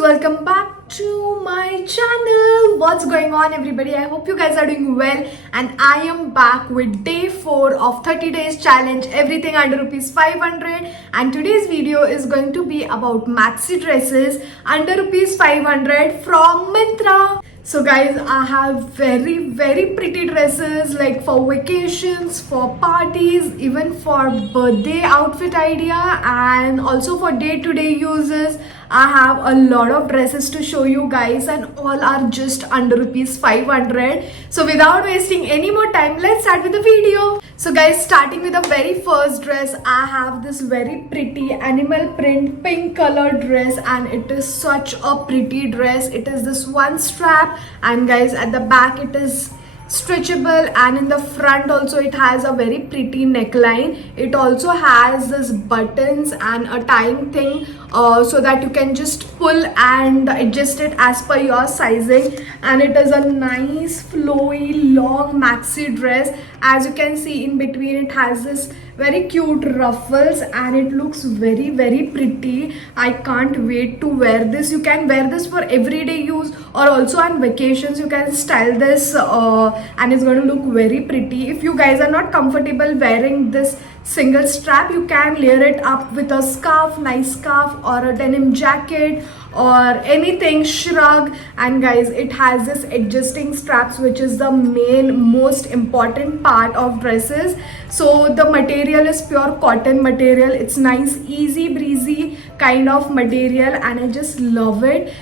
welcome back to my channel. What's going on, everybody? I hope you guys are doing well, and I am back with day 4 of 30 days challenge, everything under rupees 500. And today's video is going to be about maxi dresses under rupees 500 from Myntra. So guys, I have very pretty dresses like for vacations, for parties, even for birthday outfit idea, and also for day-to-day uses. I have a lot of dresses to show you guys, and all are just under rupees 500. So without wasting any more time, let's start with the video. So guys, starting with the very first dress, I have this very pretty animal print pink color dress, and it is such a pretty dress. It is this one strap, and guys, at the back it is stretchable, and in the front also it has a very pretty neckline. It also has this buttons and a tying thing so that you can just pull and adjust it as per your sizing. And it is a nice flowy long maxi dress. As you can see, in between it has this very cute ruffles, and it looks very pretty. I can't wait to wear this. You can wear this for everyday use, or also on vacations you can style this and it's going to look very pretty. If you guys are not comfortable wearing this single strap, you can layer it up with a scarf, nice scarf, or a denim jacket or anything, shrug. And guys, it has this adjusting straps, which is the most important part of dresses. So the material is pure cotton material. It's nice, easy breezy kind of material, and I just love it.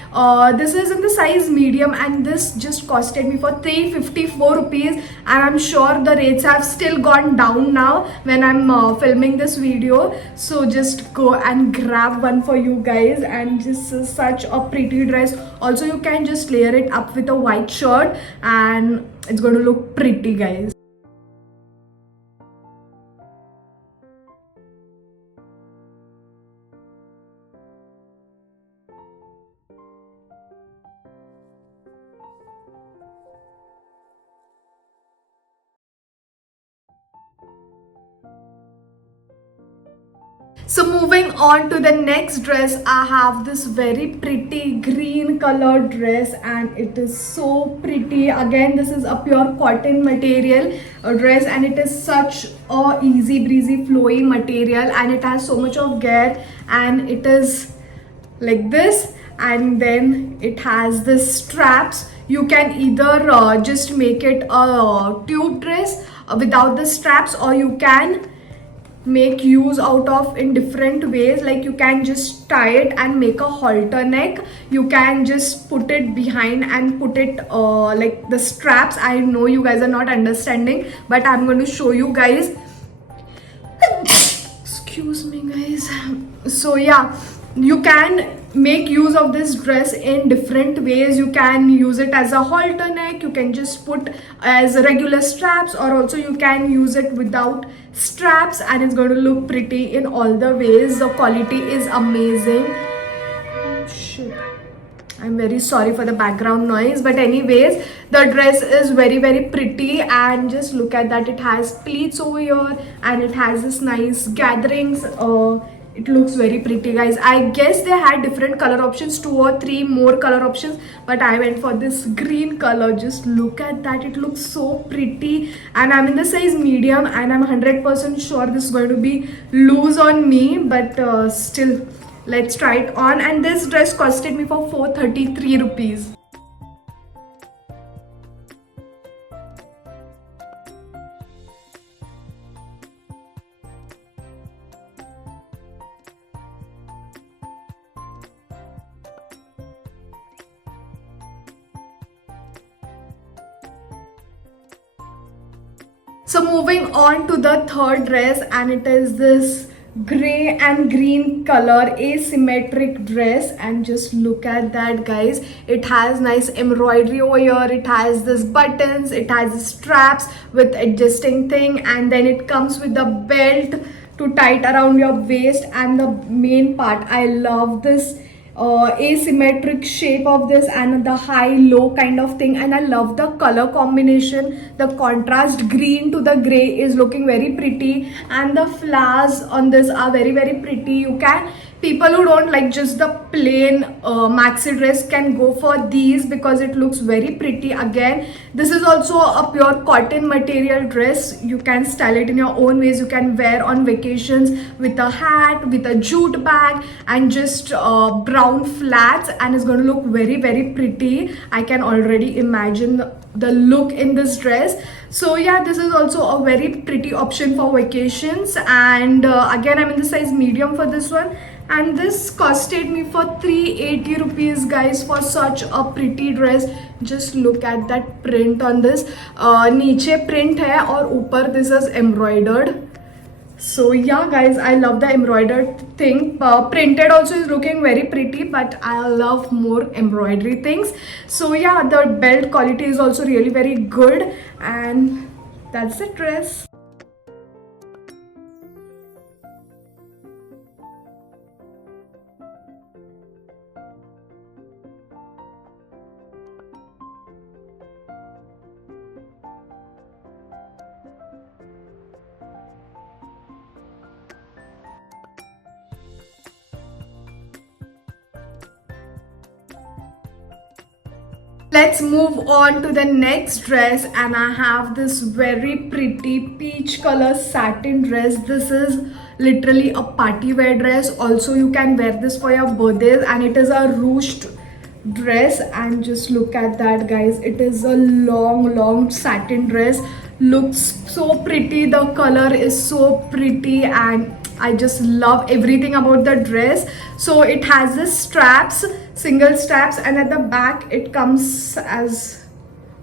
This is in the size medium, and this just costed me for 354 rupees, and I'm sure the rates have still gone down now when I'm filming this video. So just go and grab one for you guys, and this is such a pretty dress. Also, you can just layer it up with a white shirt, and it's going to look pretty, guys. So moving on to the next dress, I have this very pretty green colored dress, and it is so pretty. Again, this is a pure cotton material dress, and it is such a easy breezy flowy material, and it has so much of gear, and it is like this, and then it has this straps. You can either just make it a tube dress without the straps, or you can make use out of in different ways. Like, you can just tie it and make a halter neck. You can just put it behind and put it like the straps. I know you guys are not understanding, but I'm going to show you guys. Excuse me, guys. So yeah, you can make use of this dress in different ways. You can use it as a halter neck, you can just put as regular straps, or also you can use it without straps, and it's going to look pretty in all the ways. The quality is amazing. Shit, I'm very sorry for the background noise, but anyways, the dress is very pretty. And just look at that, it has pleats over here, and it has this nice gatherings. It looks very pretty, guys. I guess they had different color options, 2 or 3 more color options, but I went for this green color. Just look at that, it looks so pretty, and I'm in the size medium, and I'm 100% sure this is going to be loose on me, but still, let's try it on. And this dress costed me for 433 rupees. So moving on to the third dress, and it is this gray and green color asymmetric dress, and just look at that, guys. It has nice embroidery over here, it has this buttons, it has straps with adjusting thing, and then it comes with the belt to tie it around your waist. And the main part, I love this asymmetric shape of this, and the high low kind of thing. And I love the color combination. The contrast green to the gray is looking very pretty, and the flowers on this are very pretty. You can People who don't like just the plain maxi dress can go for these because it looks very pretty. Again, this is also a pure cotton material dress. You can style it in your own ways. You can wear on vacations with a hat, with a jute bag, and just brown flats, and it's going to look very pretty. I can already imagine the look in this dress. So yeah, this is also a very pretty option for vacations. And again, I'm in the size medium for this one, and this costed me for 380 rupees, guys, for such a pretty dress. Just look at that print on this. नीचे print है और ऊपर this is embroidered. So yeah, guys, I love the embroidered thing. Printed also is looking very pretty, but I love more embroidery things. So yeah, the belt quality is also really very good, and that's the dress. Let's move on to the next dress, and I have this very pretty peach color satin dress. This is literally a party wear dress. Also, you can wear this for your birthdays, and it is a ruched dress. And just look at that, guys. It is a long satin dress. Looks so pretty. The color is so pretty, and I just love everything about the dress. So it has this straps, single straps, and at the back it comes as,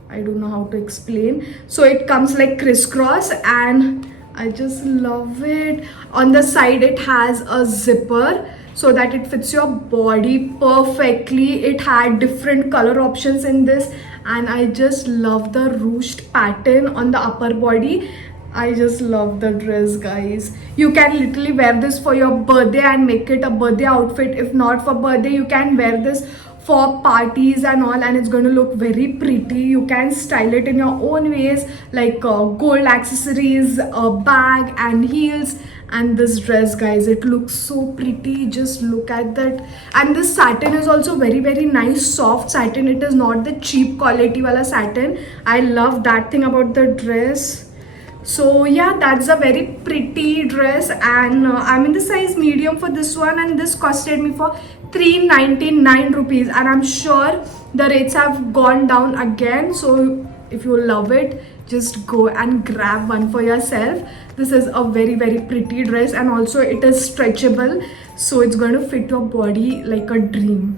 I don't know how to explain. So it comes like crisscross, and I just love it. On the side it has a zipper so that it fits your body perfectly. It had different color options in this, and I just love the ruched pattern on the upper body. I just love the dress, guys. You can literally wear this for your birthday and make it a birthday outfit. If not for birthday, you can wear this for parties and all, and it's going to look very pretty. You can style it in your own ways, like gold accessories, a bag and heels. And this dress, guys, it looks so pretty. Just look at that. And this satin is also very nice, soft satin. It is not the cheap quality wala satin. I love that thing about the dress. So yeah, that's a very pretty dress, and I'm in the size medium for this one, and this costed me for 399 rupees, and I'm sure the rates have gone down again. So if you love it, just go and grab one for yourself. This is a very pretty dress, and also it is stretchable, so it's going to fit your body like a dream.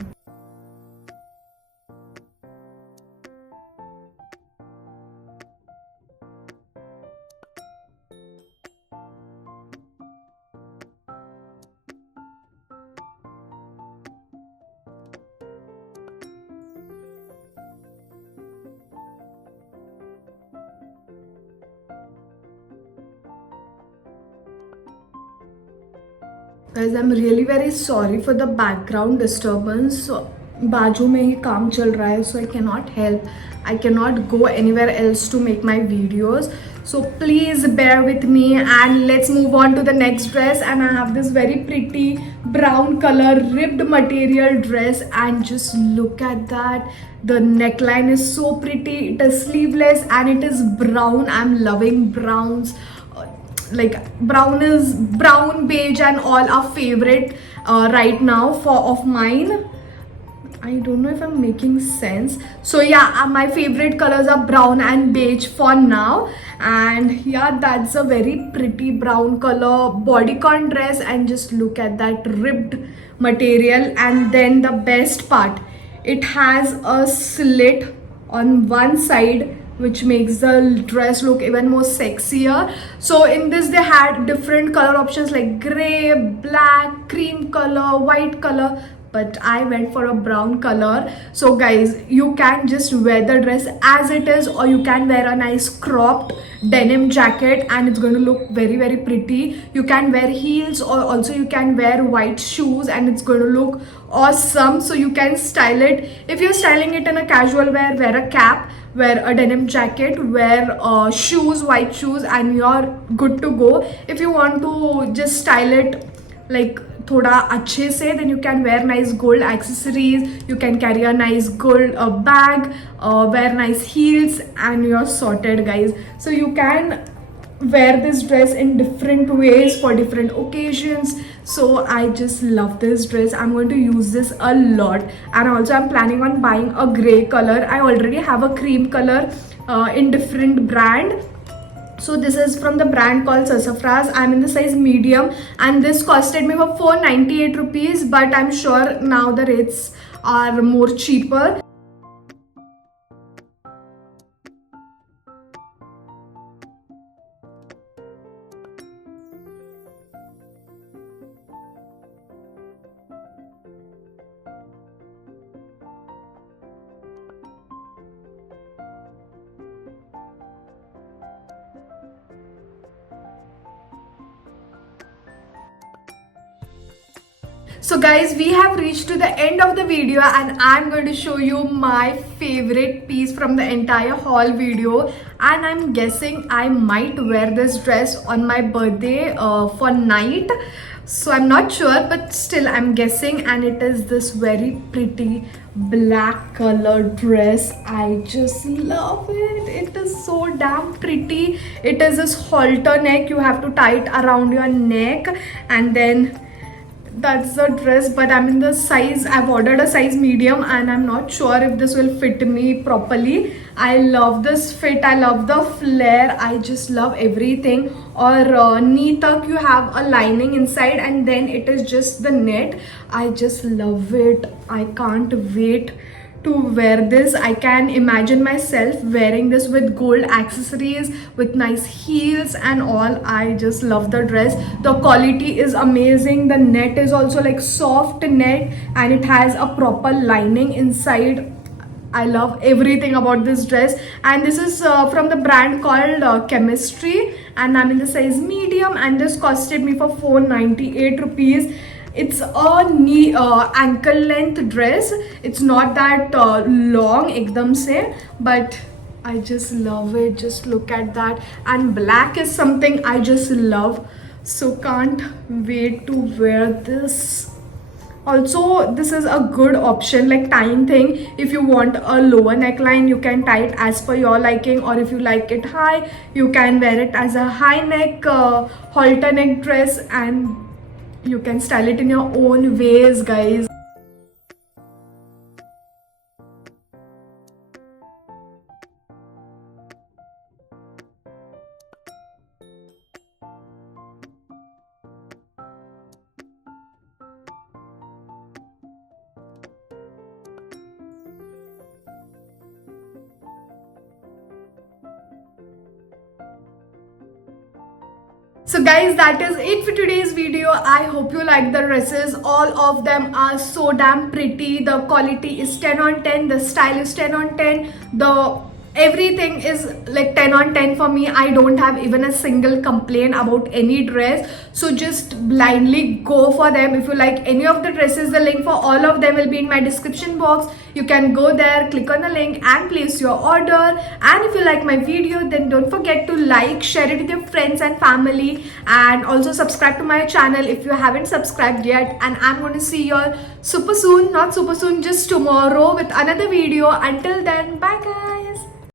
Guys, I'm really very sorry for the background disturbance. So, बाजू में ही काम चल रहा है, so I cannot help. I cannot go anywhere else to make my videos. So please bear with me, and let's move on to the next dress. And I have this very pretty brown color ribbed material dress, and just look at that. The neckline is so pretty. It is sleeveless and it is brown. I'm loving browns. Like brown, beige and all are favorite right now of mine. I don't know if I'm making sense. So yeah, my favorite colors are brown and beige for now. And yeah, that's a very pretty brown color bodycon dress, and just look at that ribbed material. And then the best part, it has a slit on one side, which makes the dress look even more sexier. So in this they had different color options like gray, black, cream color, white color, but I went for a brown color. So guys, you can just wear the dress as it is, or you can wear a nice cropped denim jacket, and it's going to look very pretty. You can wear heels, or also you can wear white shoes, and it's going to look awesome. So you can style it. If you're styling it in a casual wear a cap, wear a denim jacket, wear shoes, white shoes, and you're good to go. If you want to just style it like thoda अच्छे से, then you can wear nice gold accessories, you can carry a nice gold bag, wear nice heels, and you're sorted, guys. So you can wear this dress in different ways for different occasions. So I just love this dress. I'm going to use this a lot, and also I'm planning on buying a gray color. I already have a cream color in different brand. So this is from the brand called Sassafras. I'm in the size medium, and this costed me for 498 rupees, but I'm sure now the rates are more cheaper. So guys, we have reached to the end of the video, and I'm going to show you my favorite piece from the entire haul video. And I'm guessing I might wear this dress on my birthday for night. So I'm not sure, but still I'm guessing, and it is this very pretty black color dress. I just love it. It is so damn pretty. It is this halter neck. You have to tie it around your neck, and then that's the dress. But I'm in the size, I've ordered a size medium, and I'm not sure if this will fit me properly. I love this fit, I love the flare, I just love everything. Or knee tuck, you have a lining inside, and then it is just the net. I just love it. I can't wait to wear this. I can imagine myself wearing this with gold accessories, with nice heels and all. I just love the dress. The quality is amazing. The net is also like soft net, and it has a proper lining inside. I love everything about this dress, and this is from the brand called Chemistry, and I'm in the size medium, and this costed me for 498 rupees. It's a knee ankle length dress. It's not that long ekdam se, but I just love it. Just look at that. And black is something I just love, so can't wait to wear this. Also, this is a good option, like tying thing. If you want a lower neckline, you can tie it as per your liking, or if you like it high, you can wear it as a high neck halter neck dress, and you can style it in your own ways, guys. So guys, that is it for today's video. I hope you like the dresses. All of them are so damn pretty. The quality is 10 on 10. The style is 10 on 10. The everything is like 10 on 10 for me. I don't have even a single complaint about any dress. So just blindly go for them. If you like any of the dresses, the link for all of them will be in my description box. You can go there, click on the link and place your order. And if you like my video, then don't forget to like, share it with your friends and family, and also subscribe to my channel if you haven't subscribed yet. And I'm going to see you all super soon, not super soon, just tomorrow with another video. Until then, bye guys.